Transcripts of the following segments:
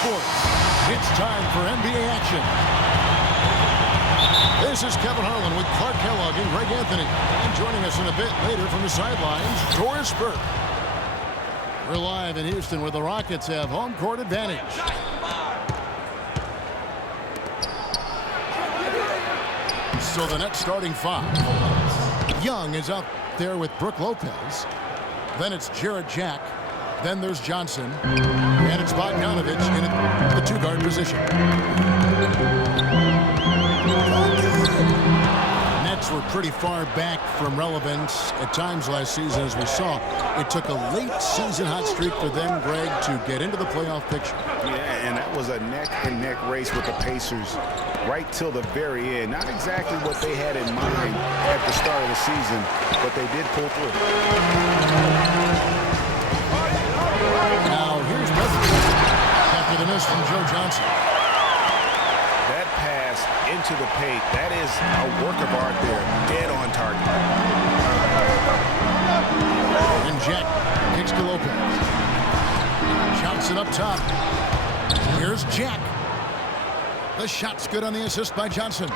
Sports. It's time for NBA action. This is Kevin Harlan with Clark Kellogg and Greg Anthony. And joining us in a bit later from the sidelines, Doris Burke. We're live in Houston where the Rockets have home court advantage. So the next starting five. Young is out there with Brook Lopez. Then it's Jarrett Jack. Then there's Johnson. And it's Bogdanovic in the two-guard position. Nets were pretty far back from relevance at times last season, as we saw. It took a late-season hot streak for them, Greg, to get into the playoff picture. Yeah, and that was a neck-and-neck race with the Pacers right till the very end. Not exactly what they had in mind at the start of the season, but they did pull through. Now, here's Beverly after the miss from Joe Johnson. That pass into the paint, that is a work of art there, dead on target. And Jack kicks to Lopez. Johnson up top. Here's Jack. The shot's good on the assist by Johnson.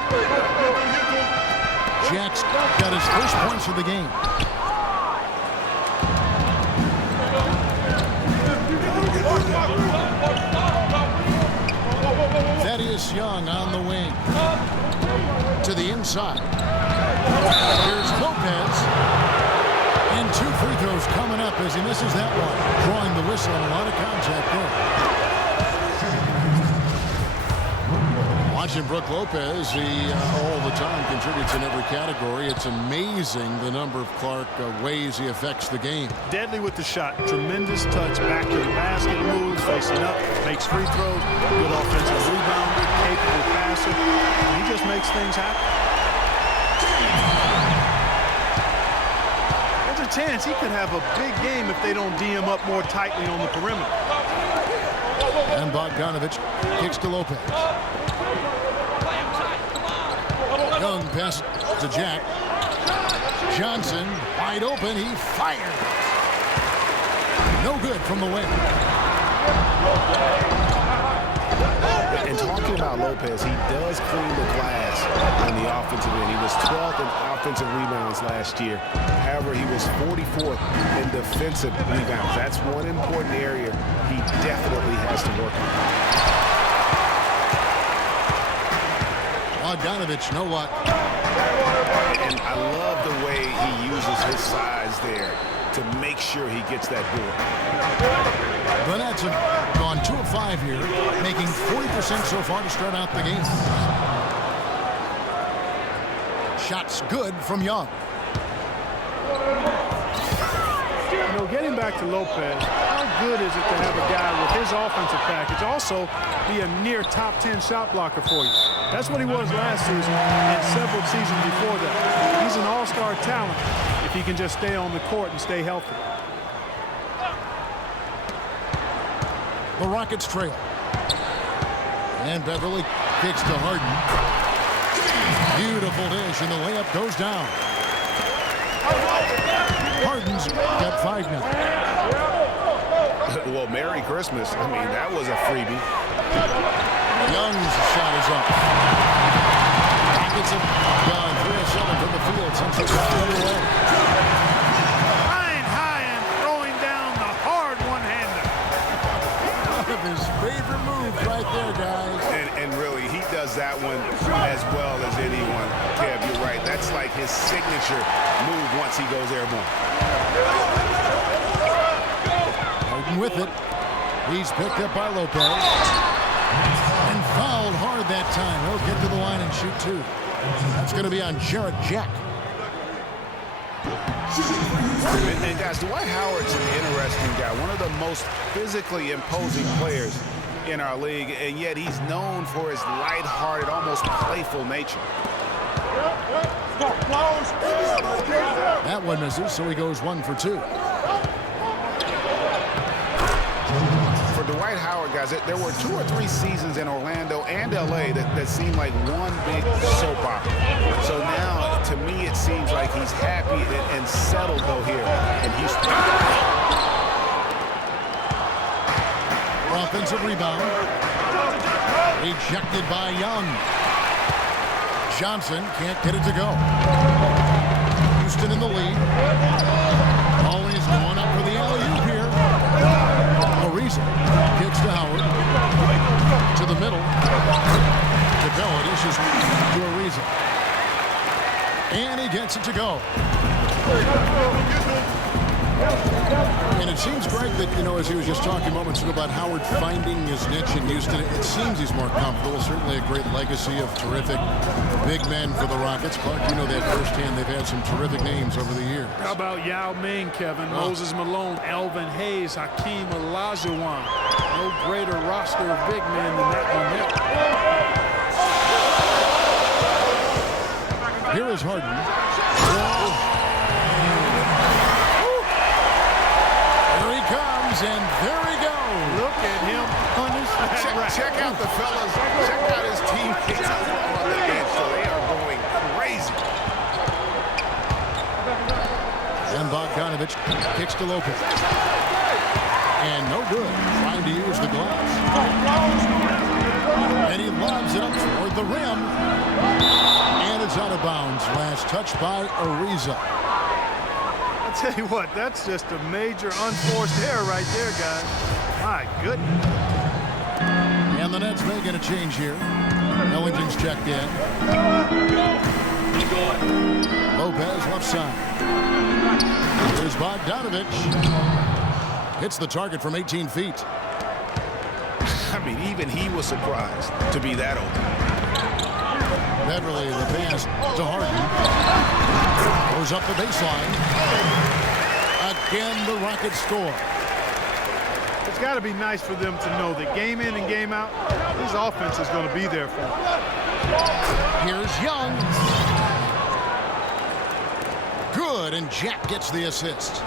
Jack's got his first points of the game. Thaddeus Young on the wing. To the inside. Here's Lopez. And two free throws coming up as he misses that one. Drawing the whistle and a lot of contact there. Watching Brook Lopez, he all the time contributes in every category. It's amazing the number of ways he affects the game. Deadly with the shot. Tremendous touch. Back to the basket, moves, facing up, makes free throws. Good offensive rebounder, capable passer. He just makes things happen. There's a chance he could have a big game if they don't D him up more tightly on the perimeter. And Bogdanovic kicks to Lopez. Young pass to Jack. Johnson wide open. He fires. No good from the wing. And talking about Lopez, he does clean the glass on the offensive end. He was 12th in offensive rebounds last year. However, he was 44th in defensive rebounds. That's one important area he definitely has to work on. Bogdanovic, no luck. And I love the way he uses his size there to make sure he gets that board. The Nets have gone 2 of 5 here, making 40% so far to start out the game. Shots good from Young. You know, getting back to Lopez, how good is it to have a guy with his offensive package also be a near top 10 shot blocker for you? That's what he was last season and several seasons before that. He's an all-star talent if he can just stay on the court and stay healthy. The Rockets trail. And Beverly kicks to Harden. Beautiful dish, and the layup goes down. Harden's got 5 now. Well, Merry Christmas. I mean, that was a freebie. Young's shot is up. Rockets have gone 3 of 7 from the field since they got underway. Flying high and throwing down the hard one-hander. One of his favorite moves right there, guys. And really, he does that one as well as anyone. Kev, you're right. That's like his signature move once he goes airborne. Harden with it. He's picked up by Lopez. And fouled hard that time. He'll get to the line and shoot 2. That's going to be on Jarrett Jack. And guys, Dwight Howard's an interesting guy. One of the most physically imposing players in our league, and yet he's known for his lighthearted, almost playful nature. That one misses, so he goes 1 for 2. For Dwight Howard, guys, there were 2 or 3 seasons in Orlando and LA that seemed like one big soap opera. So now, to me, it seems like he's happy and settled, though, here in Houston. Offensive rebound. Rejected by Young. Johnson can't get it to go. Houston in the lead. Always going up for the alley-oop here. Ariza kicks to Howard. To the middle. Capella dishes to Ariza. And he gets it to go. And it seems, Greg, that, as he was just talking moments ago about Howard finding his niche in Houston, it seems he's more comfortable. Certainly a great legacy of terrific big men for the Rockets. Clark, you know that firsthand. They've had some terrific names over the years. How about Yao Ming, Kevin? Moses Malone, Elvin Hayes, Hakeem Olajuwon. No greater roster of big men than that one there. Here is Harden. And there he goes. Look at him punish that rack. Check out the fellas. Check out his teammates on the bench. So they are going crazy. And Bogdanovich kicks to Lopez. And no good. Trying to use the glass. And he lobs it up toward the rim. And it's out of bounds. Last touch by Ariza. I'll tell you what, that's just a major unforced error right there, guys. My goodness. And the Nets making a change here. Ellington's checked in. Lopez left side. Here's Bogdanovich. Hits the target from 18 feet. I mean, even he was surprised to be that open. Beverly, the pass to Harden. Goes up the baseline. Again, the Rockets score. It's got to be nice for them to know that game in and game out, this offense is going to be there for them. Here's Young. Good, and Jack gets the assist.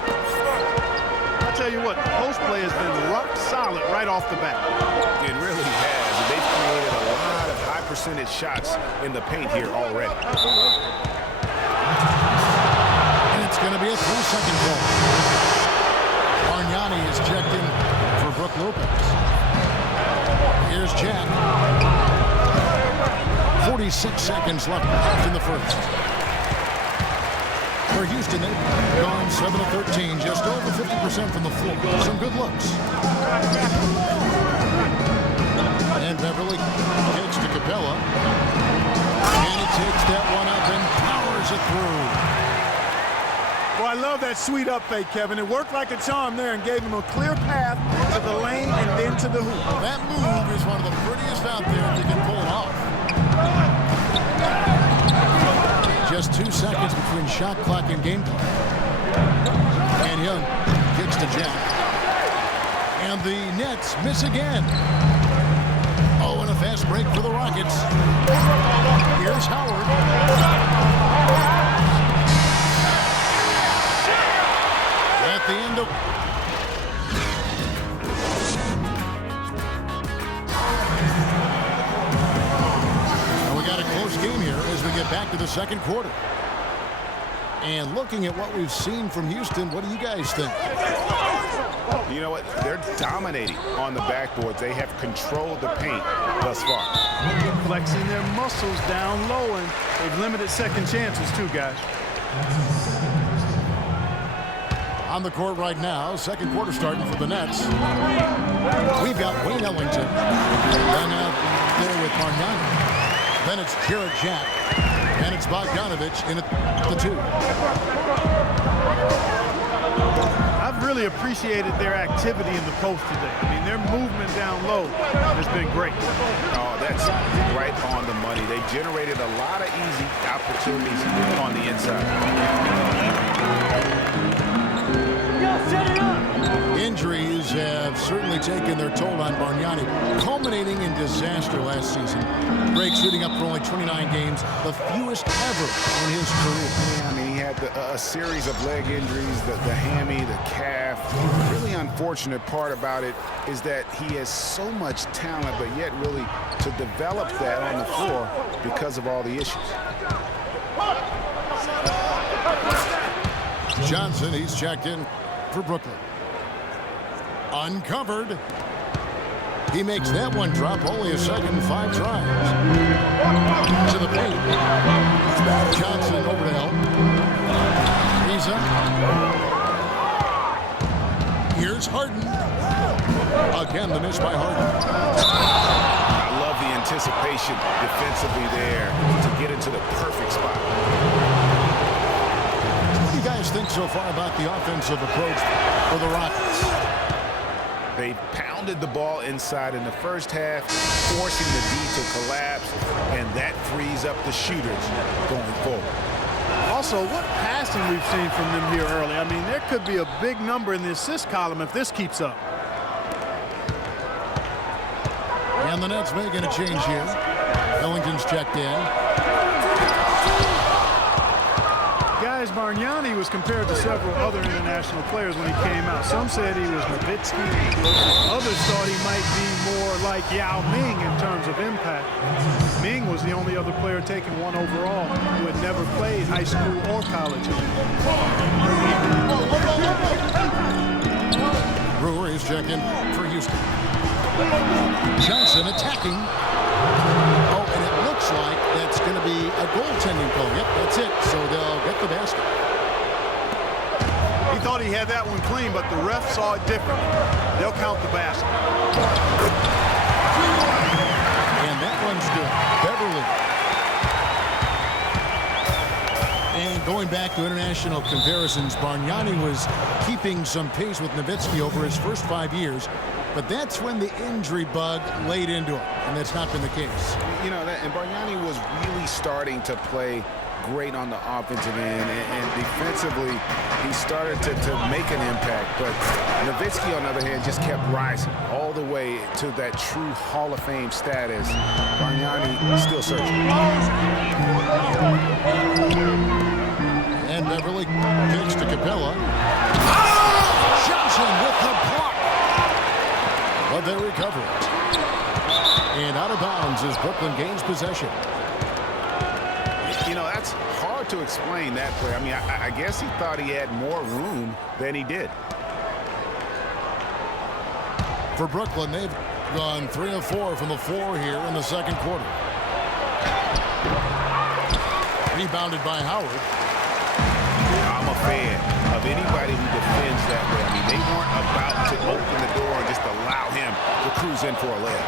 I'll tell you what, the post play has been rock solid right off the bat. It really has. And they've created a lot of high percentage shots in the paint here already. And it's going to be a 3-second call. Bargnani is checked in for Brook Lopez. Here's Jack. 46 seconds left in the first. For Houston, they've gone 7 of 13, just over 50% from the floor. Some good looks. And Beverly kicks to Capella. And he takes that one up and powers it through. Well, I love that sweet up fake, Kevin. It worked like a charm there and gave him a clear path to the lane and then to the hoop. That move is one of the prettiest out there if you can pull it off. Just 2 seconds between shot clock and game clock. And Young kicks to Jack. And the Nets miss again. Oh, and a fast break for the Rockets. Here's Howard. At the end of... game here as we get back to the second quarter. And looking at what we've seen from Houston, what do you guys think? You know what? They're dominating on the backboards. They have controlled the paint thus far. Flexing their muscles down low, and they've limited second chances too, guys. On the court right now, second quarter starting for the Nets. We've got Wayne Ellington. And out there with Bargnani. Then it's Jarrett Jack, and it's Bogdanovich in at the 2. I've really appreciated their activity in the post today. I mean, their movement down low has been great. Oh, that's right on the money. They generated a lot of easy opportunities on the inside. Set it up. Injuries have certainly taken their toll on Bargnani, culminating in disaster last season. Greg shooting up for only 29 games, the fewest ever in his career. Yeah, I mean, he had a series of leg injuries, the hammy, the calf. The really unfortunate part about it is that he has so much talent, but yet really to develop that on the floor because of all the issues. Johnson, he's checked in for Brooklyn. Uncovered. He makes that one drop, only a second, 5 tries. To the paint. Johnson over to help. He's up. Here's Harden. Again, the miss by Harden. I love the anticipation defensively there to get into the perfect spot. What do you guys think so far about the offensive approach for the Rockets? They pounded the ball inside in the first half, forcing the D to collapse, and that frees up the shooters going forward. Also, what passing we've seen from them here early. I mean, there could be a big number in the assist column if this keeps up. And the Nets making a change here. Ellington's checked in. Guys, Bargnani was compared to several other international players when he came out. Some said he was Nowitzki. Others thought he might be more like Yao Ming in terms of impact. Ming was the only other player taken 1 overall who had never played high school or college. Brewer is checking for Houston. Johnson attacking. Oh, and it looks like that's going to be a goaltending call. Yep, that's it. So they'll get the basket. He thought he had that one clean, but the ref saw it differently. They'll count the basket. And that one's good. Beverly. And going back to international comparisons, Bargnani was keeping some pace with Nowitzki over his first 5 years. But that's when the injury bug laid into him, and that's not been the case. You know, and Bargnani was really starting to play great on the offensive end, and defensively, he started to make an impact. But Nowitzki, on the other hand, just kept rising all the way to that true Hall of Fame status. Bargnani still searching. And Beverly kicks to Capella. Johnson with the block. But they recover it. And out of bounds as Brooklyn gains possession. You know, that's hard to explain that play. I mean, I guess he thought he had more room than he did. For Brooklyn, they've gone 3 of 4 from the floor here in the second quarter. Rebounded by Howard. I'm a fan of anybody who defends that way. I mean, they weren't about to open the door and just allow him to cruise in for a layup.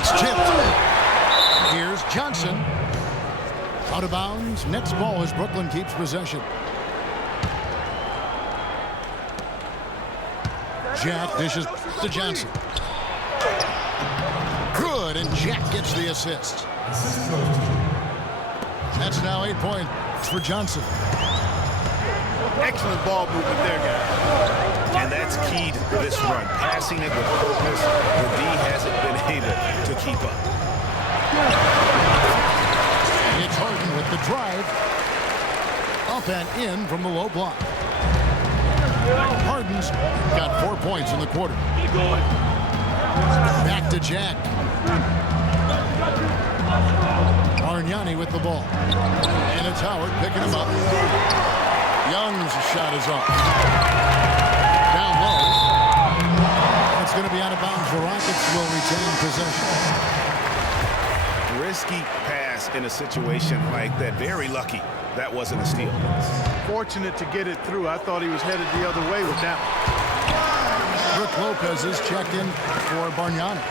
It's tipped. Here's Johnson. Out of bounds. Next ball as Brooklyn keeps possession. Jack dishes to Johnson. Good, and Jack gets the assist. That's now 8 points for Johnson. Excellent ball movement there, guys. And that's key to this run. Passing it with purpose. The D hasn't been able to keep up. It's Harden with the drive. Up and in from the low block. Harden's got 4 points in the quarter. Back to Jack. Bargnani with the ball. And it's Howard picking him up. Young's shot is off. Down low. It's going to be out of bounds. The Rockets will retain possession. Risky pass in a situation like that. Very lucky that wasn't a steal. Fortunate to get it through. I thought he was headed the other way with that one. Brook Lopez is checked in for Bargnani.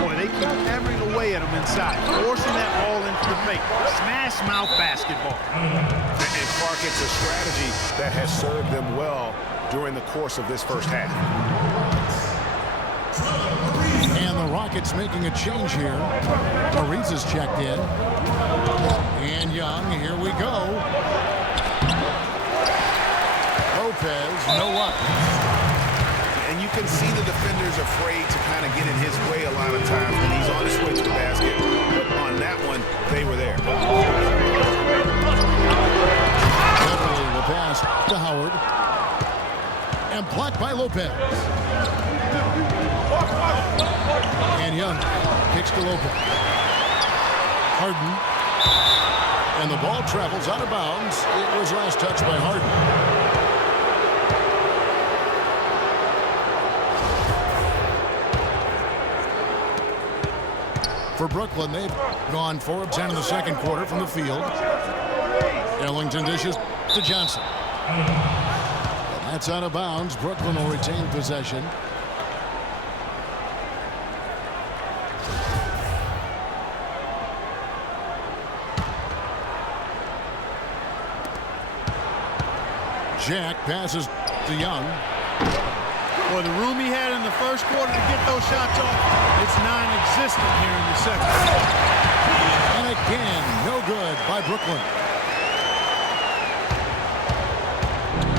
Boy, they keep hammering away at him inside, forcing that ball into the paint. Smash mouth basketball. And Clark, it's a strategy that has served them well during the course of this first half. And the Rockets making a change here. Ariza's checked in. And Young, here we go. Lopez, no luck. And you can see the defenders afraid to kind of get in his way a lot of times when he's on his way to the basket. But on that one, they were there. Beverly will pass to Howard. And blocked by Lopez. And Young kicks to Lopez. Harden. And the ball travels out of bounds. It was last touched by Harden. For Brooklyn, they've gone 4 of 10 in the second quarter from the field. Ellington dishes to Johnson. And that's out of bounds. Brooklyn will retain possession. Jack passes to Young. Boy, the room he had in the first quarter to get those shots off, it's non-existent here in the second. And again, no good by Brooklyn.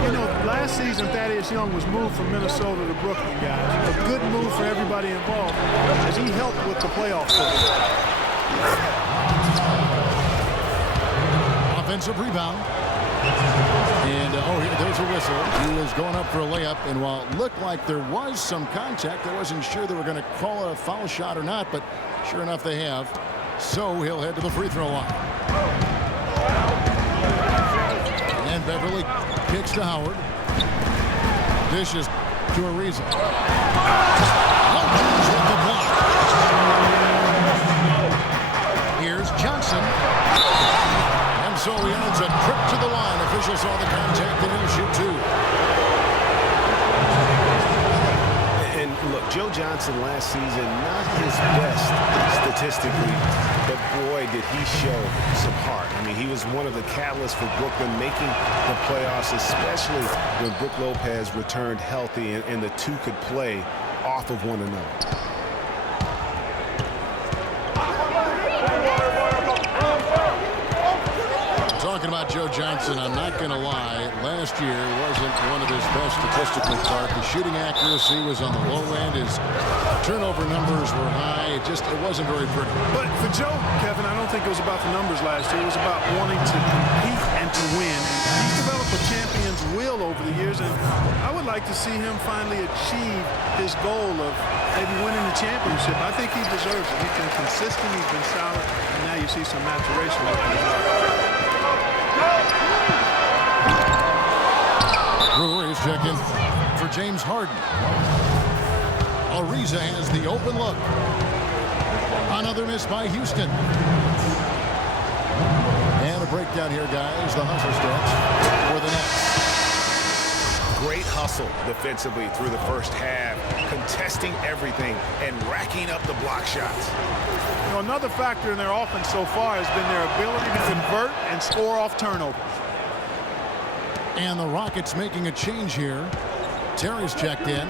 You know, last season, Thaddeus Young was moved from Minnesota to Brooklyn, guys. A good move for everybody involved as he helped with the playoff push. Offensive rebound. And, there's a whistle. He was going up for a layup, and while it looked like there was some contact, I wasn't sure they were going to call it a foul shot or not, but sure enough they have. So he'll head to the free throw line. And Beverly kicks to Howard. Dishes to Ariza. With the block. Here's Johnson. And so he ends a trip to the line. Officials saw the contact and he'll shoot 2. And look, Joe Johnson last season, not his best statistically, but boy, did he show some heart. I mean, he was one of the catalysts for Brooklyn making the playoffs, especially when Brook Lopez returned healthy and the two could play off of one another. Talking about Joe Johnson, I'm not going to lie. Last year wasn't one of his best statistical part. The shooting accuracy was on the low end. His turnover numbers were high. It wasn't very pretty. But for Joe, Kevin, I don't think it was about the numbers last year. It was about wanting to compete and to win. And he's developed a champion's will over the years, and I would like to see him finally achieve his goal of maybe winning the championship. I think he deserves it. He's been consistent. He's been solid. And now you see some maturation with him. Brewer is checking for James Harden. Ariza has the open look. Another miss by Houston. And a breakdown here, guys. The hustle stats for the Nets. Great hustle defensively through the first half, contesting everything and racking up the block shots. You know, another factor in their offense so far has been their ability to convert and score off turnovers. And the Rockets making a change here. Terry's checked in.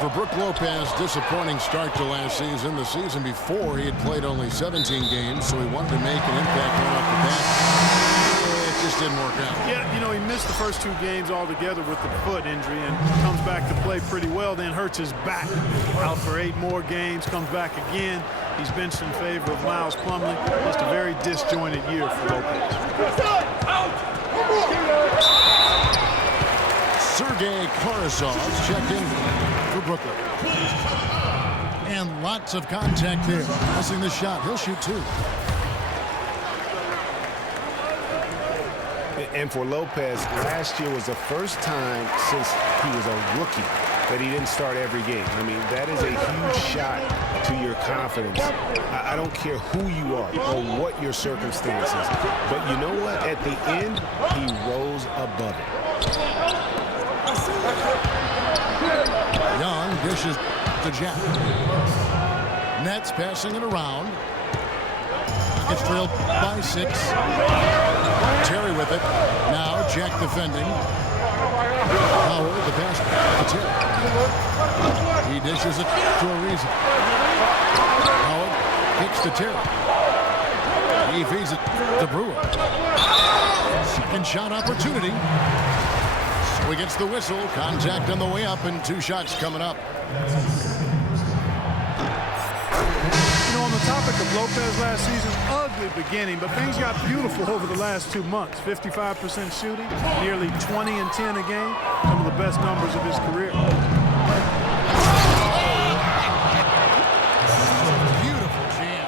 For Brook Lopez, disappointing start to last season. The season before, he had played only 17 games, so he wanted to make an impact right off the bat. It just didn't work out. Yeah, you know, he missed the first 2 games altogether with the foot injury and comes back to play pretty well, then hurts his back. Out for 8 more games, comes back again. He's benched in favor of Miles Plumlee. Just a very disjointed year for Lopez. Sergei Karasov's checked in for Brooklyn. And lots of contact there. Missing the shot. He'll shoot 2. And for Lopez, last year was the first time since he was a rookie that he didn't start every game. I mean, that is a huge shot to your confidence. I don't care who you are or what your circumstances, but you know what? At the end, he rose above it. Young dishes to Jack. Nets passing it around. Gets trailed by 6. Terry with it. Now Jack defending. Howard the pass to Terry. He dishes it to Ariza. Howard kicks to Terry. He feeds it to Brewer. Second shot opportunity. So he gets the whistle. Contact on the way up and 2 shots coming up. On the topic of Lopez last season, ugly beginning, but things got beautiful over the last 2 months. 55% shooting, nearly 20 and 10 a game, some of the best numbers of his career. Beautiful jam.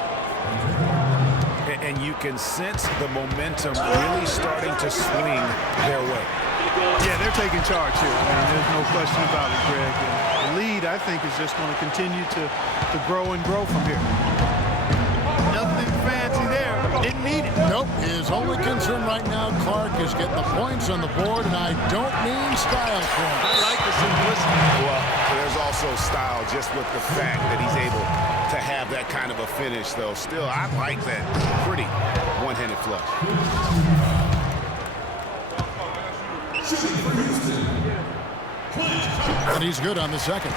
And you can sense the momentum really starting to swing their way. Yeah, they're taking charge here. I mean, there's no question about it, Greg. And the lead, I think, is just going to continue to grow and grow from here. Nothing fancy there. Didn't need it. Nope. His only concern right now, Clark, is getting the points on the board, and I don't mean style points. I like the simplicity. Well, there's also style just with the fact that he's able to have that kind of a finish, though. Still, I like that pretty one-handed flush. And he's good on the second.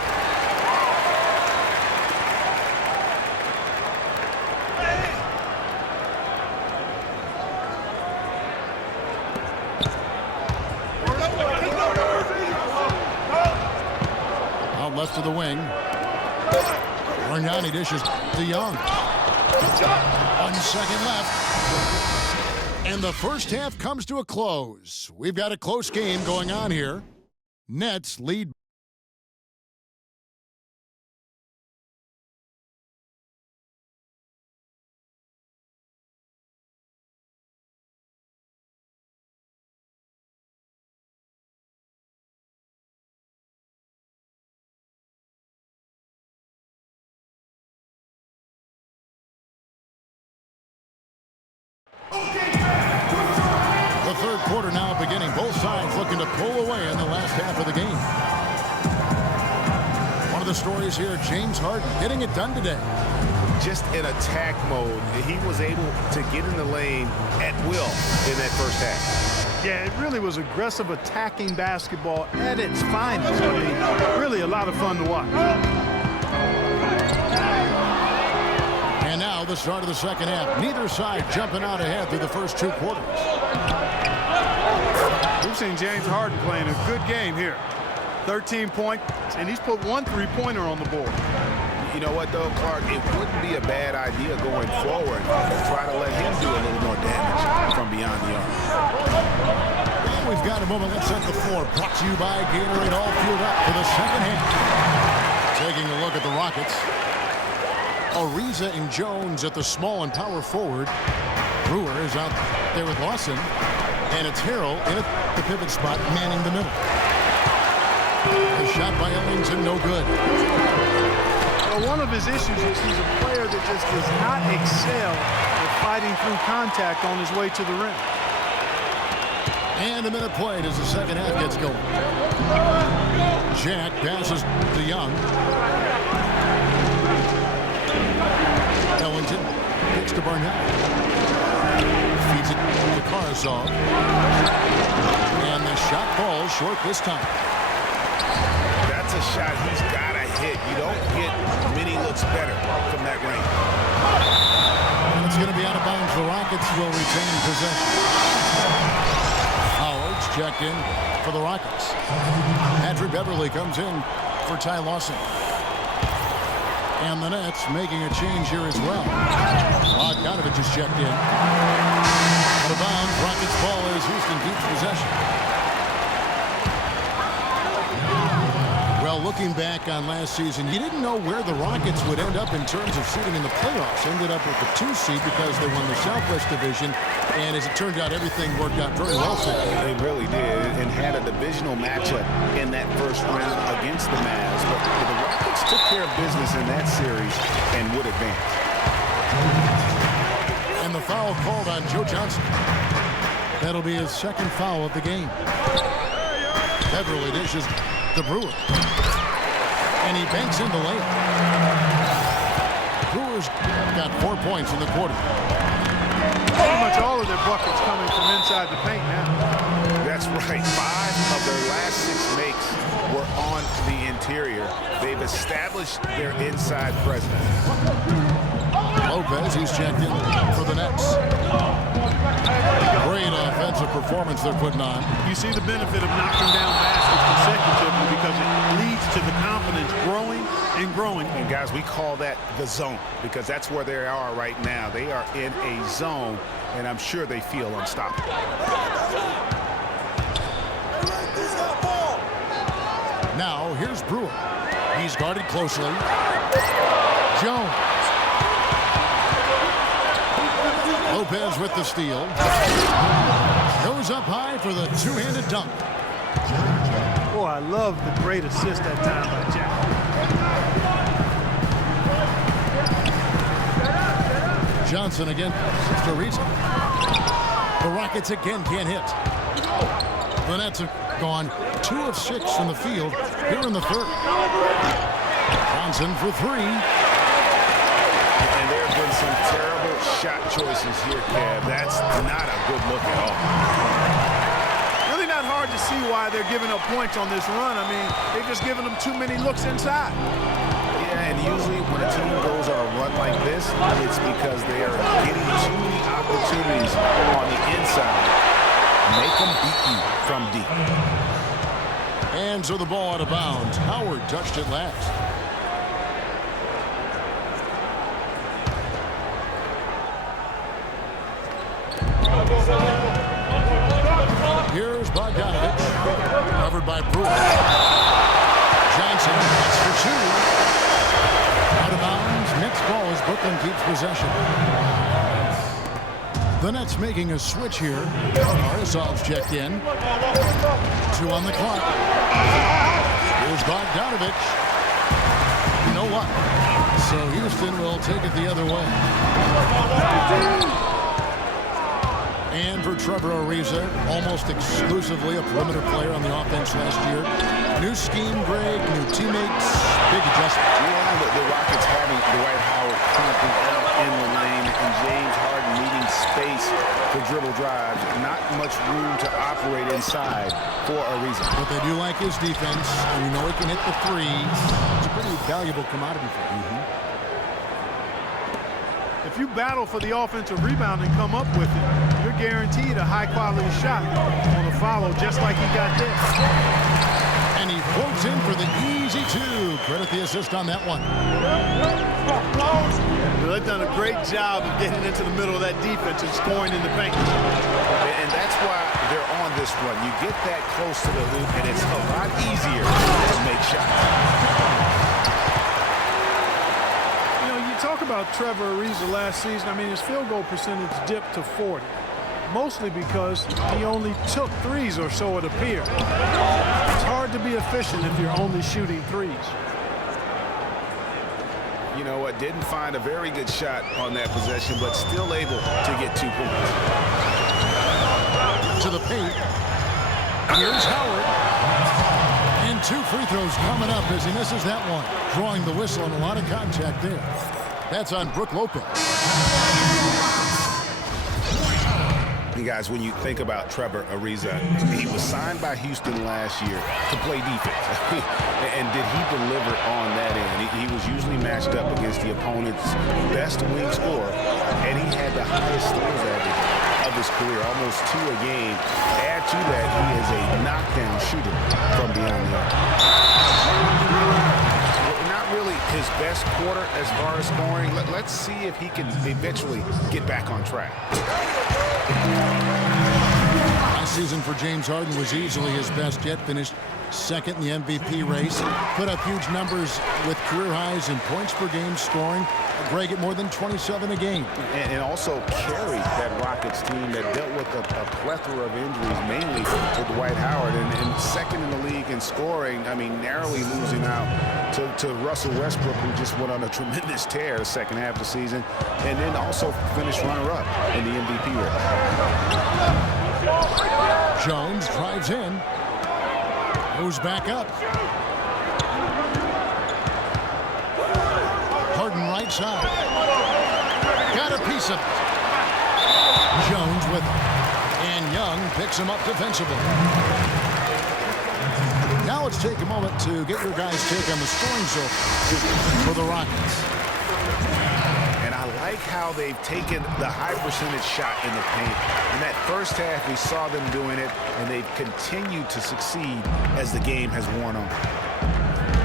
Out left of the wing. Bargnani dishes to Young. 1 second left. And the first half comes to a close. We've got a close game going on here. Nets lead. The third quarter now beginning. Both sides looking to pull away in the last half of the game. One of the stories here, James Harden getting it done today. Just in attack mode, he was able to get in the lane at will in that first half. Yeah, it really was aggressive attacking basketball at its finest. I mean, really a lot of fun to watch. And now the start of the second half. Neither side jumping out ahead through the first 2 quarters. We've seen James Harden playing a good game here. 13 points, and he's put 1 3-pointer on the board. You know what, though, Clark? It wouldn't be a bad idea going forward to try to let him do a little more damage from beyond the arc. Well, we've got a moment. Let's set the floor. Brought to you by Gatorade. All fueled up for the second half. Taking a look at the Rockets. Ariza and Jones at the small and power forward. Brewer is out there with Lawson. And it's Harrell in at the pivot spot, manning the middle. The shot by Ellington, no good. Well, one of his issues is he's a player that just does not excel at fighting through contact on his way to the rim. And a minute played as the second half gets going. Jack passes to Young. Ellington kicks to Barnett. Feeds it to Karsov. And the shot falls short this time. That's a shot he's got to hit. You don't get many looks better from that range. And it's going to be out of bounds. The Rockets will retain possession. Howard's checked in for the Rockets. Patrick Beverly comes in for Ty Lawson. And the Nets making a change here as well. Bogdanovich is checked in. Out of bounds. Rockets ball as Houston keeps possession. Well, looking back on last season, you didn't know where the Rockets would end up in terms of seeding in the playoffs. Ended up with the 2 seed because they won the Southwest Division. And as it turned out, everything worked out very well for them. They really did, and had a divisional matchup in that first round against the Mavs. But the Rockets took care of business in that series and would advance. And the foul called on Joe Johnson. That'll be his second foul of the game. Beverly dishes the Brewer. And he banks in the layup. Brewers got 4 points in the quarter. Pretty much all of their buckets coming from inside the paint now. That's right. 5 of their last 6 makes were on the interior. They've established their inside presence. Lopez, he's checked in for the Nets. Great offensive performance they're putting on. You see the benefit of knocking down baskets consecutively because it leads to the confidence growing and growing. And guys, we call that the zone because that's where they are right now. They are in a zone, and I'm sure they feel unstoppable. Now, here's Brewer. He's guarded closely. Jones. Lopez with the steal. Goes up high for the two-handed dunk. Boy, I love the great assist that time by Jack. Johnson against Ariza. The Rockets again can't hit. The Nets are gone 2 of 6 from the field here in the third. Johnson for 3. And there have been some terrible shot choices here, Kev. That's not a good look at all. Really not hard to see why they're giving up points on this run. I mean, they've just given them too many looks inside. Yeah, and usually when a team goes on a run like this, it's because they are getting too many opportunities on the inside. Make them beat you from deep. And so the ball out of bounds. Howard touched it last. Here's Bogdanovich. Covered by Brewer. Johnson gets for 2. Out of bounds. Next ball as Brooklyn keeps possession. The Nets making a switch here. Arizov's checked in. 2 on the clock. Here's Bogdanovich. You know what? So Houston will take it the other way. And for Trevor Ariza, almost exclusively a perimeter player on the offense last year. New scheme, Greg, new teammates, big adjustment. Yeah, the Rockets having Dwight Howard pumping out in the lane and James Harden needing space for dribble drives. Not much room to operate inside for Ariza. But they do like his defense, and you know he can hit the threes. It's a pretty valuable commodity for him. If you battle for the offensive rebound and come up with it, you're guaranteed a high-quality shot on a follow, just like he got there. And he floats in for the easy 2. Credit the assist on that one. They've done a great job of getting into the middle of that defense and scoring in the paint. And that's why they're on this run. You get that close to the hoop, and it's a lot easier to make shots. Talk about Trevor Ariza last season. I mean, his field goal percentage dipped to 40, mostly because he only took 3s, or so it appeared. It's hard to be efficient if you're only shooting 3s. You know what? Didn't find a very good shot on that possession, but still able to get 2 points. To the paint. Here's Howard. And 2 free throws coming up as he misses that one. Drawing the whistle and a lot of contact there. That's on Brook Lopez. You guys, when you think about Trevor Ariza, he was signed by Houston last year to play defense. And did he deliver on that end? He was usually matched up against the opponent's best wing scorer, and he had the highest steals average of his career, almost 2 a game. Add to that, he is a knockdown shooter from beyond the arc. Really his best quarter as far as scoring. Let's see if he can eventually get back on track. Last season for James Harden was easily his best yet. Finished 2nd in the MVP race. Put up huge numbers with career highs in points per game scoring. Greg at more than 27 a game. And also carried that Rockets team that dealt with a plethora of injuries, mainly to Dwight Howard. And 2nd in the league in scoring, I mean, narrowly losing out to Russell Westbrook, who just went on a tremendous tear the second half of the season, and then also finished runner-up in the MVP race. Jones drives in. Goes back up. Harden right side. Got a piece of it. Jones with it. And Young picks him up defensively. Now let's take a moment to get your guys' take on the scoring zone for the Rockets. And I like how they've taken the high percentage shot in the paint. In that first half, we saw them doing it, and they've continued to succeed as the game has worn on.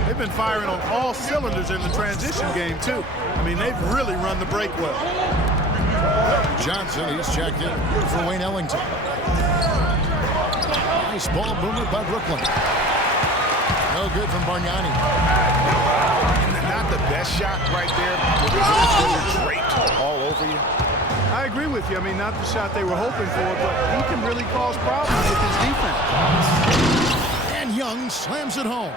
They've been firing on all cylinders in the transition game, too. I mean, they've really run the break well. Johnson, he's checked in for Wayne Ellington. Nice ball movement by Brooklyn. No good from Bargnani. Not the best shot right there. You're draped all over you. I agree with you. I mean, not the shot they were hoping for, but he can really cause problems with his defense. And Young slams it home.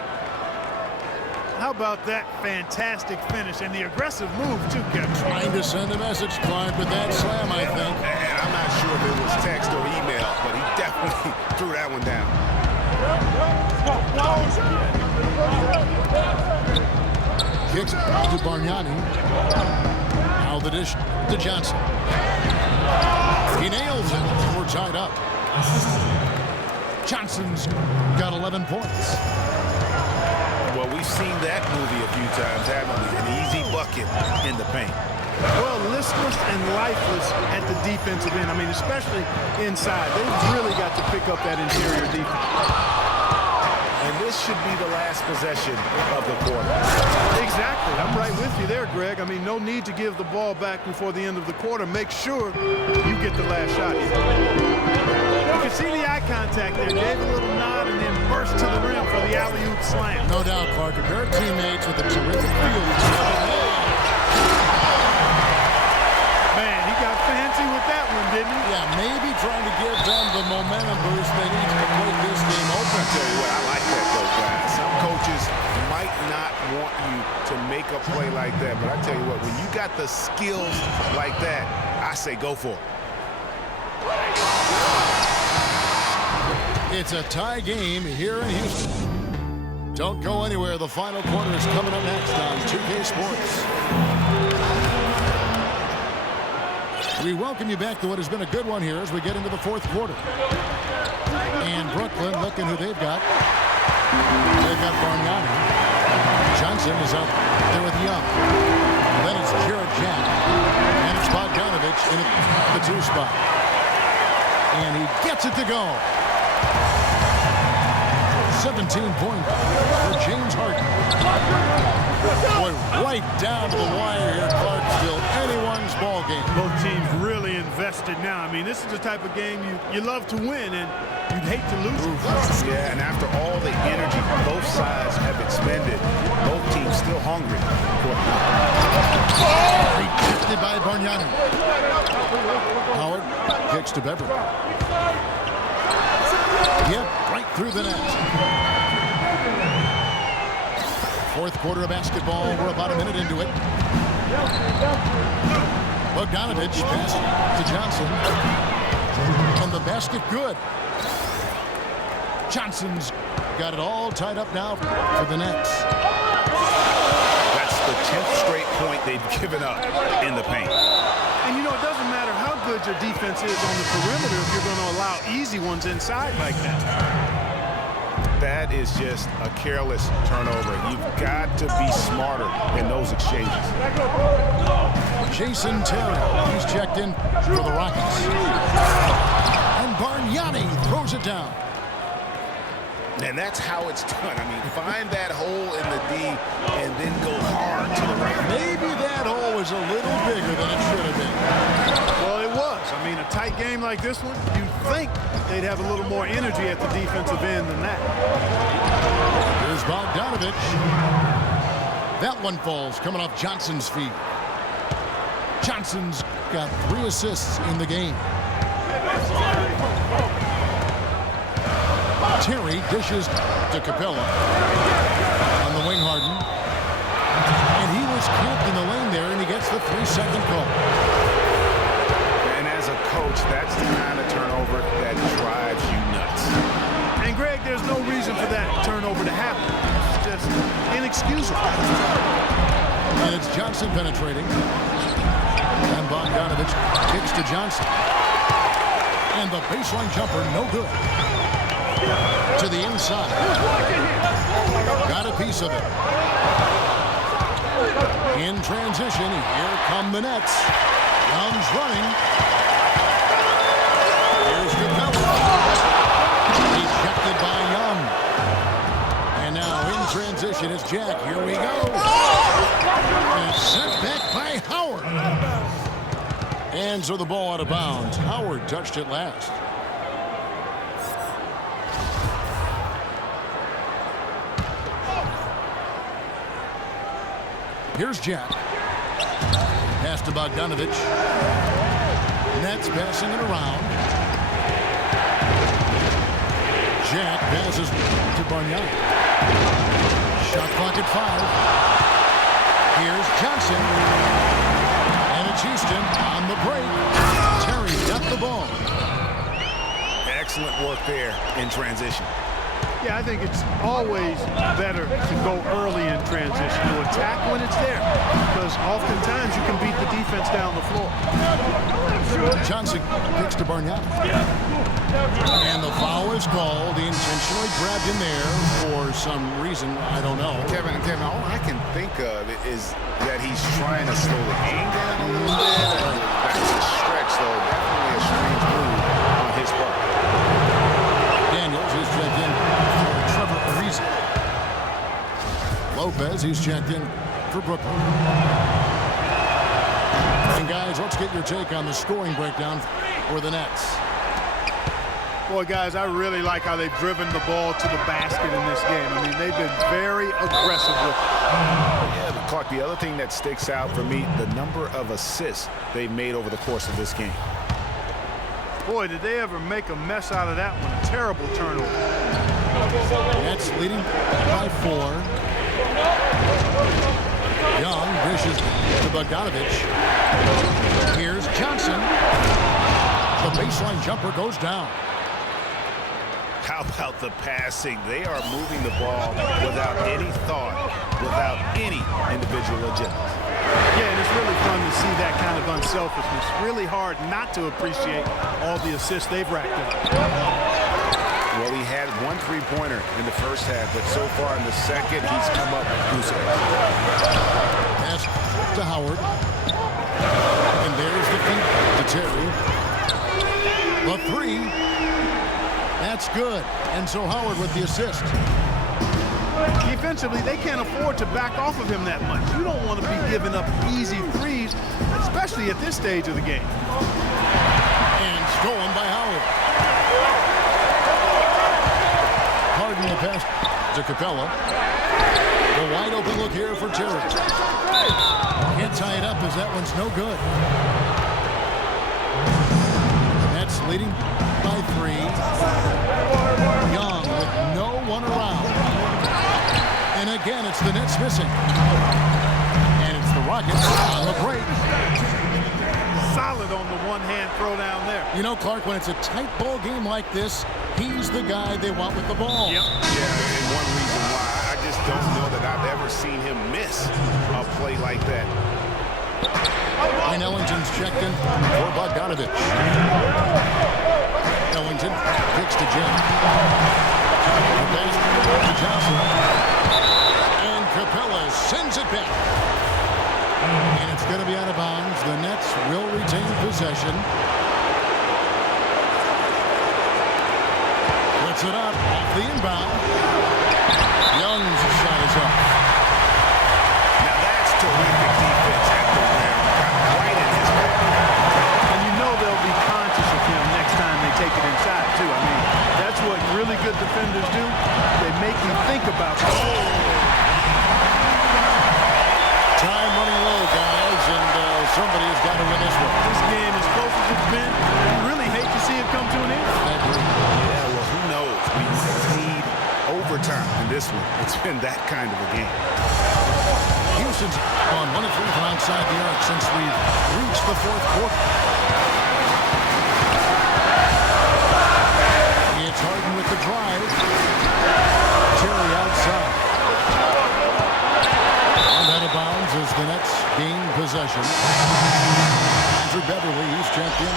How about that fantastic finish and the aggressive move, too, Kevin? Trying to send a message, Clark, with that slam, I think. And I'm not sure if it was text or email, but he definitely threw that one down. Kicks to Bargnani. Now the dish to Johnson. He nails it. We're tied up. Johnson's got 11 points. Well, we've seen that movie a few times, haven't we? An easy bucket in the paint. Well, listless and lifeless at the defensive end. I mean, especially inside. They've really got to pick up that interior defense. And this should be the last possession of the quarter. Exactly. I'm right with you there, Greg. I mean, no need to give the ball back before the end of the quarter. Make sure you get the last shot. You can see the eye contact there. Gave a little nod and then burst to the rim for the alley-oop slam. No doubt, Clark. Their teammates with a terrific field. Man, he got fancy with that one, didn't he? Yeah, maybe trying to give them the momentum boost they need to break this game open. I'll tell you what, I like that, though, guys. Some coaches might not want you to make a play like that, but I tell you what, when you got the skills like that, I say go for it. It's a tie game here in Houston. Don't go anywhere. The final quarter is coming up next on 2K Sports. We welcome you back to what has been a good one here as we get into the fourth quarter. And Brooklyn looking who they've got. They've got Bargnani. Johnson is up there with Young. Then it's Jarrett Jack. And it's Bogdanovich in the 2 spot. And he gets it to go. 17 points for James Harden. Boy, right down to the wire here, Clarksville. Anyone's ball game. Both teams really invested now. I mean, this is the type of game you love to win, and you'd hate to lose it. Yeah, and after all the energy both sides have expended, both teams still hungry. Rejected by Bargnani. Howard kicks to Beverly. Yep, right through the net. Fourth quarter of basketball. We're about a minute into it. Bogdanovich pass to Johnson. And the basket good. Johnson's got it all tied up now for the Nets. That's the 10th straight point they've given up in the paint. And you know, it doesn't matter how good your defense is on the perimeter if you're going to allow easy ones inside like that. That is just a careless turnover. You've got to be smarter in those exchanges. Jason Terry, he's checked in for the Rockets. And Bargnani throws it down. And that's how it's done. I mean, find that hole in the D and then go hard to the right. Maybe that hole was a little bigger than it should have been. Well, it was. I mean, a tight game like this one, you'd think they'd have a little more energy at the defensive end than that. Here's Bogdanovich. That one falls coming off Johnson's feet. Johnson's got 3 assists in the game. Terry dishes to Capella on the wing. Harden, and he was camped in the lane there, and he gets the 3-second call. And as a coach, that's the kind of turnover that drives you nuts. And Greg, there's no reason for that turnover to happen. It's just inexcusable. And it's Johnson penetrating, and Bogdanovich kicks to Johnson, and the baseline jumper no good. To the inside. Got a piece of it. In transition, here come the Nets. Young's running. Here's Capella. Ejected by Young. And now in transition is Jack. Here we go. And sent back by Howard. Hands of the ball out of bounds. Howard touched it last. Here's Jack. Pass to Bogdanovich. Nets passing it around. Jack passes to Bargnani. Shot clock at 5. Here's Johnson. And it's Houston on the break. Terry's got the ball. Excellent work there in transition. Yeah, I think it's always better to go early in transition, to attack when it's there, because oftentimes you can beat the defense down the floor. Johnson kicks to Barnett. And the foul is called. He intentionally grabbed him there for some reason, I don't know. Kevin, all I can think of is that he's trying to slow the game down a little bit. That's a stretch, though. Definitely a strange move on his part. Daniels is checked in for Trevor Ariza. Lopez, he's checked in for Brooklyn. And guys, let's get your take on the scoring breakdown for the Nets. Boy, guys, I really like how they've driven the ball to the basket in this game. I mean, they've been very aggressive with it. Yeah, but Clark, the other thing that sticks out for me, the number of assists they've made over the course of this game. Boy, did they ever make a mess out of that one. A terrible turnover. Nets leading by 4. Young dishes to Bogdanovich. Here's Johnson. The baseline jumper goes down. How about the passing? They are moving the ball without any thought, without any individual agenda. Yeah, and it's really fun to see that kind of unselfishness. Really hard not to appreciate all the assists they've racked up. Well, he had 1 3-pointer in the first half, but so far in the second, he's come up with goose eggs. Pass to Howard. And there's the feed to Terry. The 3. That's good. And so Howard with the assist. Defensively, they can't afford to back off of him that much. You don't want to be giving up easy threes, especially at this stage of the game. And stolen by Howard. Harden the pass to Capella. The wide open look here for Terry. Can't tie it up as that one's no good. That's leading by 3. Young with no one around. And again, it's the Nets missing. And it's the Rockets on the break. Solid on the one-hand throw down there. You know, Clark, when it's a tight ball game like this, he's the guy they want with the ball. Yep. Yeah, and one reason why I just don't know that I've ever seen him miss a play like that. And Ellington's checked in for Bogdanovich. Ellington kicks to Jim. The pass to Johnson. And Capella sends it back. And it's going to be out of bounds. The Nets will retain possession. Puts it up off the inbound. Young's shot is up. Now that's terrific defense at the rim. Got right in his back. And you know they'll be conscious of him next time they take it inside, too. I mean, that's what really good defenders do. They make you think about it. Time running low, guys, and somebody has got to win this one. This game, as close as it's been, you really hate to see it come to an end. I agree. Yeah, well, who knows? We need overtime in this one. It's been that kind of a game. Houston's gone 1 of 3 from outside the arc since we've reached the 4th quarter. It's Harden with the drive. Terry outside. And out of bounds as the Nets gain possession. Andrew Beverly, he's checked in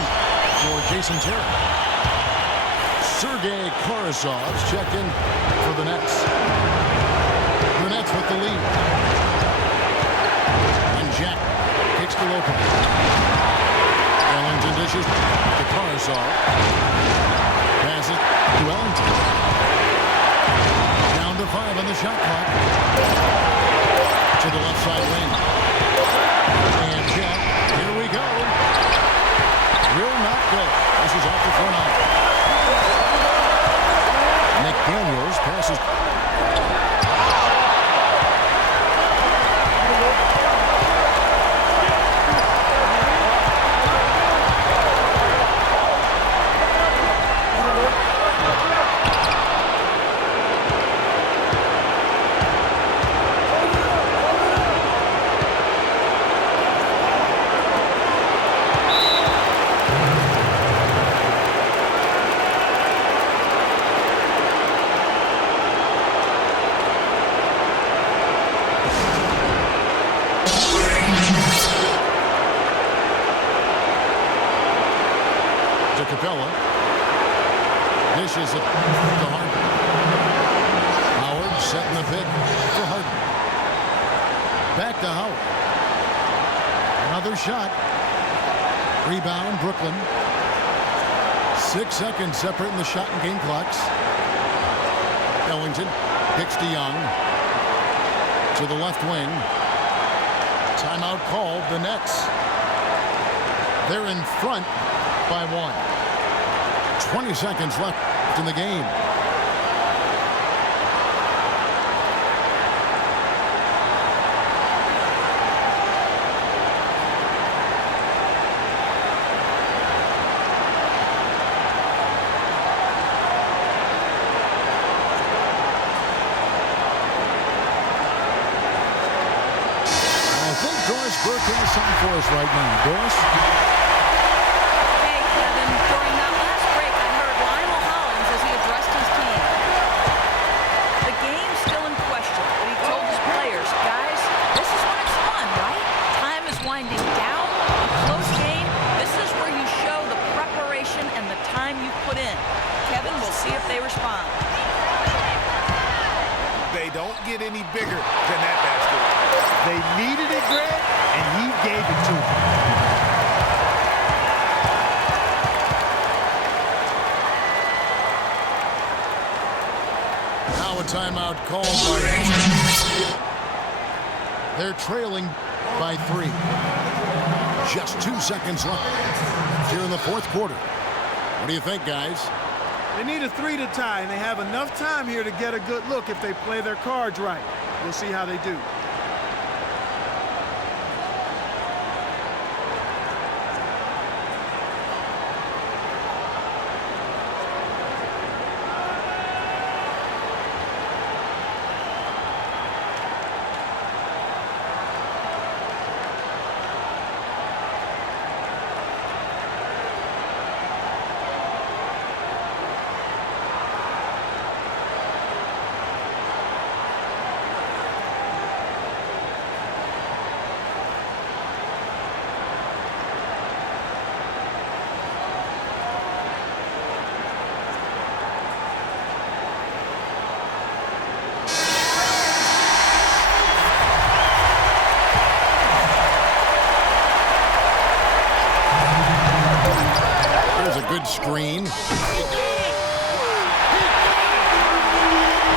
for Jason Terry. Sergei Karasov's checked in for the Nets. The Nets with the lead. And Jack kicks to Lopez. Ellington dishes to Karasov. Pass it to Ellington. Down to 5 on the shot clock. To the left side wing. And Jack, here we go. Will not go. This is off the front out. McDaniels passes. To Capella. Dishes it to Harden. Howard setting the pick for Harden. Back to Howard. Another shot. Rebound, Brooklyn. 6 seconds separating the shot and game clocks. Ellington kicks to Young. To the left wing. Timeout called. The Nets. They're in front by 1. 20 seconds left in the game. Burke has something for us right now. Doris? Hey, Kevin. During that last break, I heard Lionel Hollins as he addressed his team. The game's still in question, but he told his players, guys, this is when it's fun, right? Time is winding down. A close game. This is where you show the preparation and the time you put in. Kevin, we'll see if they respond. They don't get any bigger than that basket. They needed it, Greg, and he gave it to them. Now a timeout called by They're trailing by 3. Just 2 seconds left here in the fourth quarter. What do you think, guys? They need a 3 to tie, and they have enough time here to get a good look if they play their cards right. We'll see how they do. Good screen.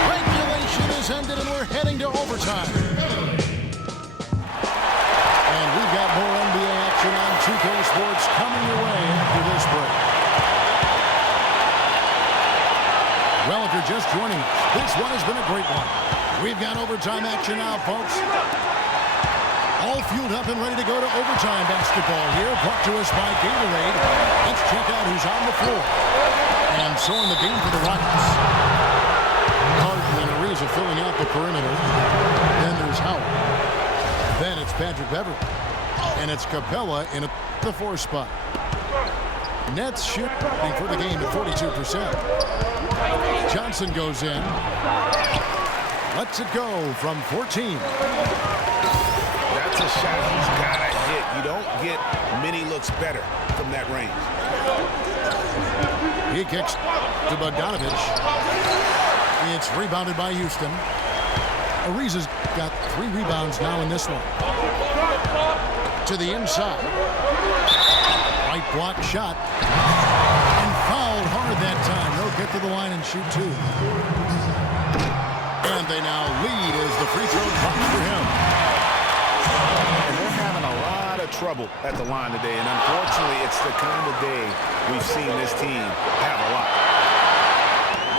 Regulation is ended and we're heading to overtime. And we've got more NBA action on 2K Sports coming your way after this break. Well, if you're just joining us, this one has been a great one. We've got overtime action now, folks. All fueled up and ready to go to overtime basketball here, brought to us by Gatorade. Let's check out who's on the floor. And so in the game for the Rockets. Harden and Ariza filling out the perimeter. Then there's Howard. Then it's Patrick Beverley. And it's Capella in the 4 spot. Nets shooting for the game at 42%. Johnson goes in. Lets it go from 14. That's a shot he's got to hit. You don't get many looks better from that range. He kicks to Bogdanovich. It's rebounded by Houston. Ariza's got 3 rebounds now in this one. To the inside. Right block shot. And fouled hard that time. No, get to the line and shoot 2. And they now lead as the free throw drops for him. And they're having a lot of trouble at the line today, and unfortunately, it's the kind of day we've seen this team have a lot.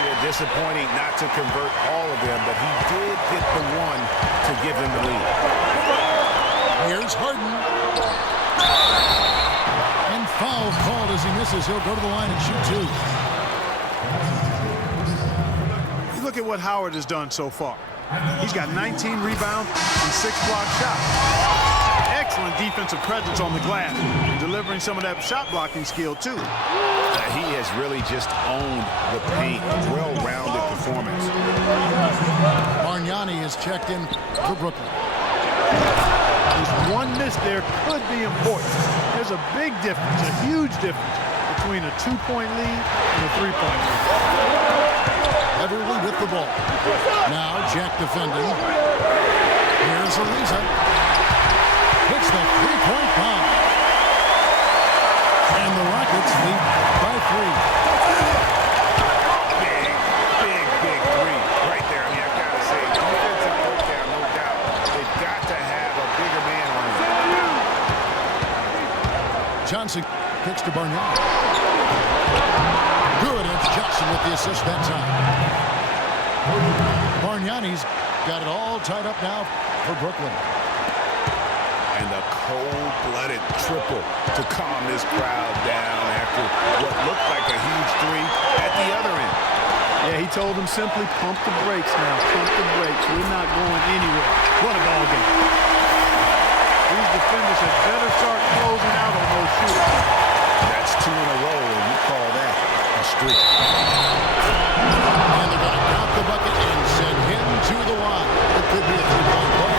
Yeah, disappointing not to convert all of them, but he did get the one to give them the lead. Here's Harden. And foul called as he misses. He'll go to the line and shoot 2. You look at what Howard has done so far. He's got 19 rebounds and 6 block shots. Excellent defensive presence on the glass, and delivering some of that shot blocking skill too. He has really just owned the paint. Well-rounded performance. Bargnani is checked in for Brooklyn. Just one miss there could be important. There's a big difference, a huge difference between a 2-point lead and a 3-point lead. Beverly with the ball. Now Jack defending. Here's Ariza. Hits the three-point bomb. And the Rockets lead by 3. Big three right there. I mean, I've got to say, defensive breakdown, no doubt. They've got to have a bigger man on him. Johnson kicks to Bargnani. Good, it's Johnson with the assist that time. Bargnani's got it all tied up now for Brooklyn. And a cold-blooded triple to calm this crowd down after what looked like a huge three at the other end. Yeah, he told them simply, pump the brakes now, pump the brakes. We're not going anywhere. What a ball game. These defenders had better start closing out on those shooters. That's 2 in a row, and you call that a streak. And they're going to count the bucket and send him to the line. It could be a 3-point play.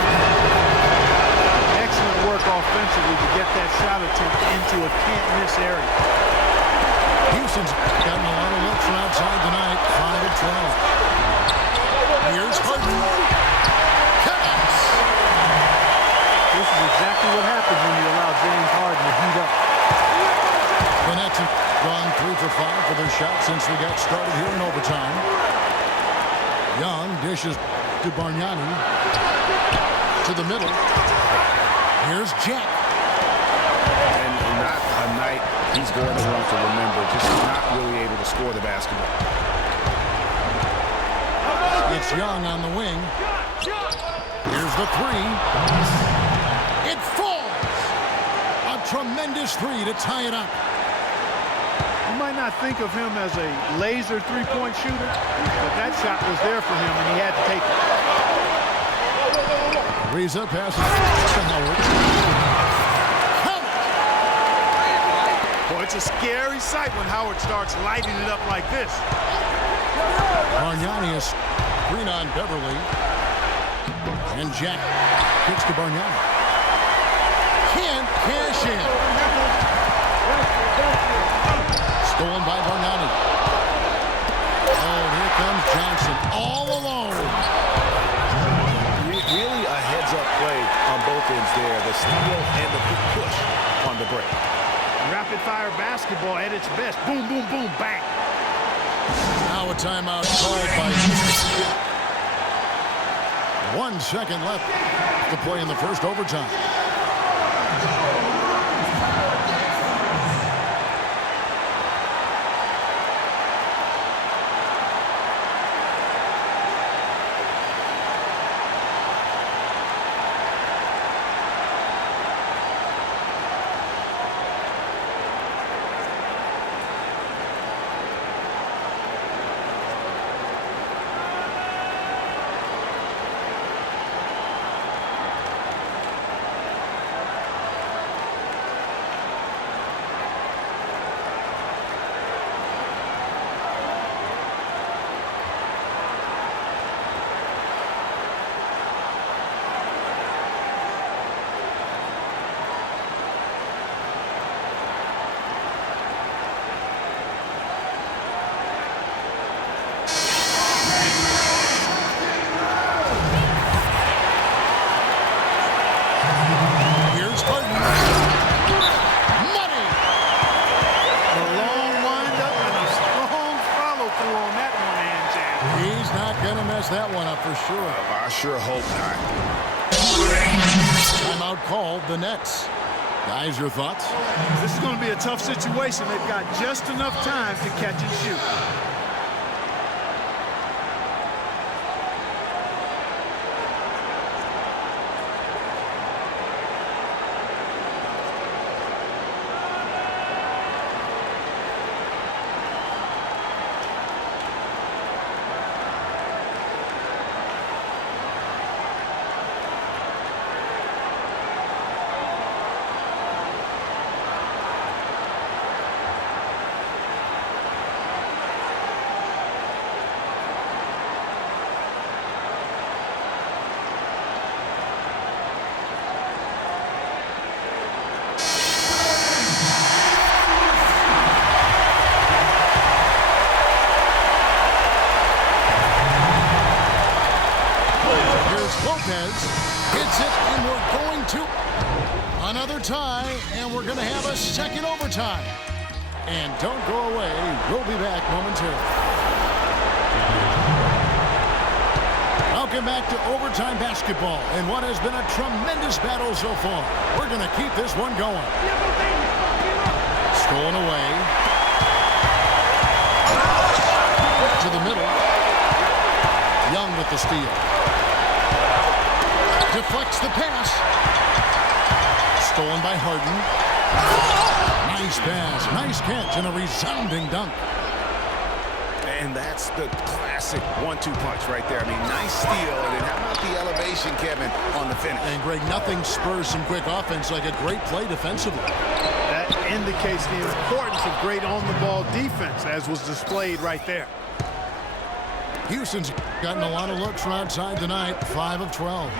Excellent work offensively to get that shot attempt into a can't-miss area. Houston's gotten a lot of looks from outside tonight, 5 of 12. Here's Harden. Connects. This is exactly what happens when you allow James Harden to heat up. The Nets have gone 3 for 5 for their shot since we got started here in overtime. Young dishes to Bargnani. To the middle. Here's Jack. And not a night he's going to want to remember, just not really able to score the basketball. It's Young on the wing. Here's the three. It falls. A tremendous three to tie it up. You might not think of him as a laser three-point shooter, but that shot was there for him, and he had to take it. Ariza passes to Howard. Boy, it's a scary sight when Howard starts lighting it up like this. Bargnani is screen on Beverly. And Jack kicks to Bargnani. Can't cash in. Stolen by Bargnani. Oh, here comes Johnson all alone. Really a heads-up play on both ends there. The steal and the quick push on the break. Rapid-fire basketball at its best. Boom, boom, boom, bang. Now a timeout called by Houston. 1 second left to play in the first overtime. That one up for sure. I sure hope not. Timeout called, the Nets. Guys, your thoughts? This is going to be a tough situation. They've got just enough time to catch and shoot. overtime. And don't go away. We'll be back momentarily. Welcome back to overtime basketball in what has been a tremendous battle so far. We're going to keep this one going. Stolen away. To the middle. Young with the steal. Deflects the pass. Stolen by Harden. Nice pass. Nice catch and a resounding dunk. And that's the classic 1-2 punch right there. I mean, nice steal. And then how about the elevation, Kevin, on the finish? And, Greg, nothing spurs some quick offense like a great play defensively. That indicates the importance of great on-the-ball defense, as was displayed right there. Houston's gotten a lot of looks from outside tonight, 5 of 12.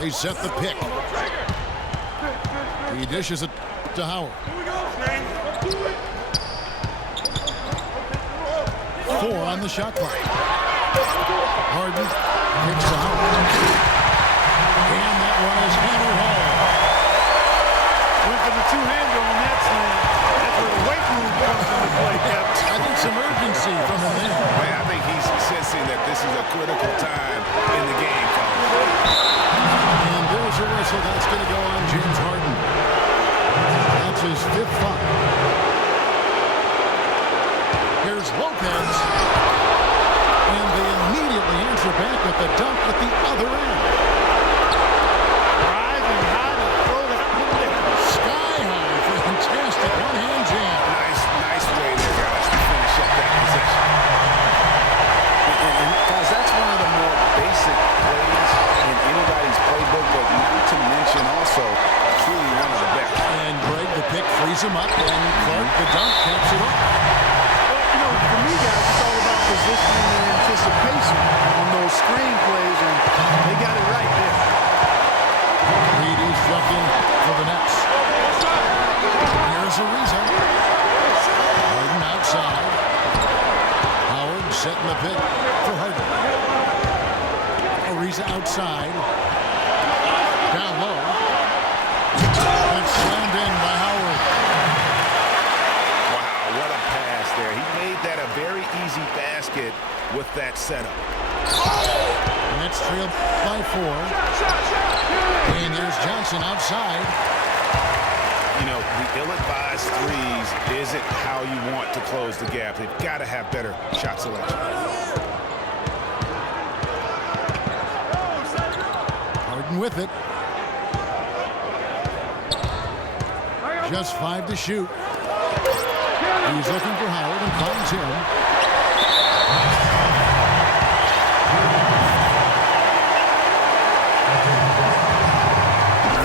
They set the pick. He dishes it to Howard. 4 on the shot clock. Harden kicks to Howard. And that one is hammered home. Went for the two-hander on that slam. That's where the weight room comes into play, Kevin. I think some urgency from him there. Man, I think he's sensing that this is a critical time in the game, fellas. And there's a whistle. That's going to go on James Harden. That's his 5th foul. Here's Lopez. And they immediately answer back with the dunk at the other end. Rising high to throw that one down. Sky high. Fantastic one-hand jam. Nice way there, guys, to finish up that possession. And guys, that's one of the more basic plays in anybody's playbook, but not to mention also truly one of the best. And Greg, the pick frees him up, and Clark, the dunk, caps it off. For me, guys, it's all about positioning and anticipation on those screen plays, and they got it right there. Reedy's struck in for the Nets. Here's Ariza. Harden outside. Howard setting the pick for Harden. Ariza outside. Down low. And slammed in by Howard. Wow, what a pass there. He made that a very easy basket with that setup. Nets trail by 4. And there's Johnson outside. You know, the ill-advised threes isn't how you want to close the gap. They've got to have better shot selection. Harden with it. Just 5 to shoot. He's looking for Howard and finds him.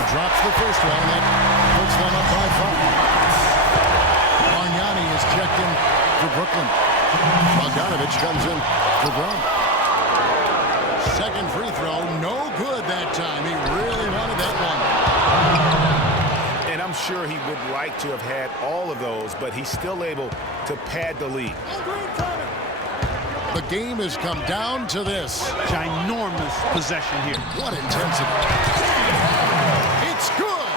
Drops the first one. That puts them up by 5. Bargnani is checked in for Brooklyn. Bogdanovich comes in for Brown. Second free throw, no good that time. He really wanted that one. And I'm sure he would like to have had all of those, but he's still able to pad the lead. The game has come down to this. Ginormous possession here. What intensity. It's good.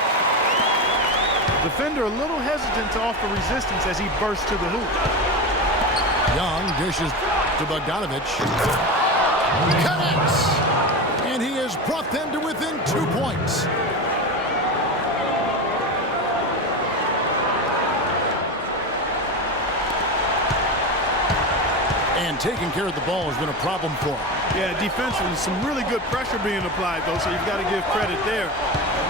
Defender a little hesitant to offer resistance as he bursts to the hoop. Young dishes to Bogdanovich. Connects. And he has brought them to within 2 points. And taking care of the ball has been a problem for him. Yeah, defensively, some really good pressure being applied, though, so you've got to give credit there.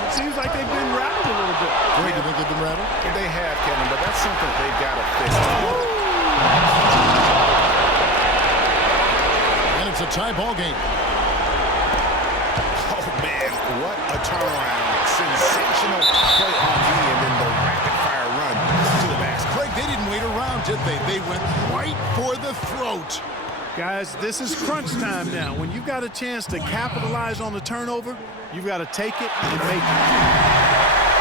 It seems like they've been rattled a little bit. Greg, you think they've been rattled? They have, Kevin, but that's something they've got to fix. And it's a tie ball game. Oh, man, what a turnaround. Sensational play on D, and then the rapid-fire run to the basket. Greg, they didn't wait around, did they? They went right for the throat. Guys, this is crunch time now. When you've got a chance to capitalize on the turnover, you've got to take it and make it.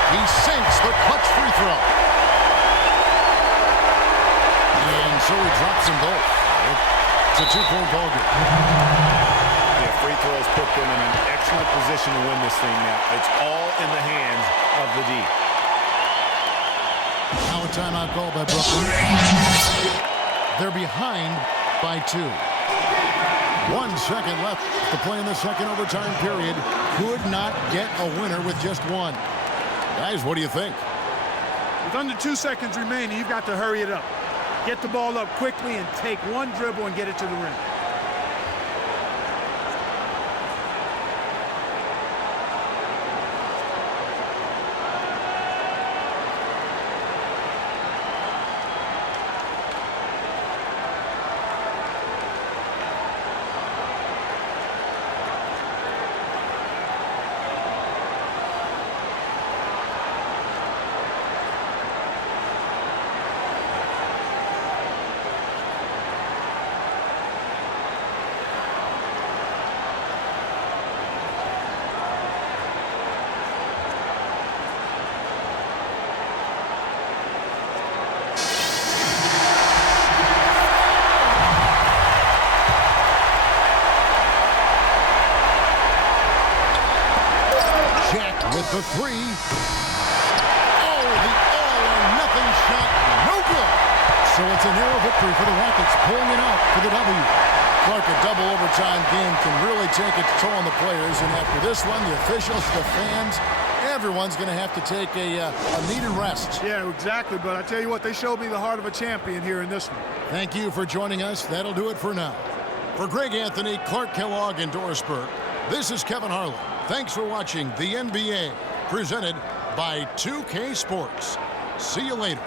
He sinks the clutch free throw. And so he drops them both. It's a 2-point ball game. Yeah, free throws put them in an excellent position to win this thing now. It's all in the hands of the D. Now a timeout called by Brooklyn. They're behind by 2. 1 second left to play in the second overtime period. Could not get a winner with just 1. Guys, what do you think? With under 2 seconds remaining, you've got to hurry it up. Get the ball up quickly and take one dribble and get it to the rim. With the 3. Oh, the all-or-nothing shot. No good. So it's a narrow victory for the Rockets, pulling it out for the W. Clark, a double overtime game can really take its toll on the players. And after this one, the officials, the fans, everyone's going to have to take a needed rest. Yeah, exactly. But I tell you what, they showed me the heart of a champion here in this one. Thank you for joining us. That'll do it for now. For Greg Anthony, Clark Kellogg, and Doris Burke, this is Kevin Harlan. Thanks for watching the NBA, presented by 2K Sports. See you later.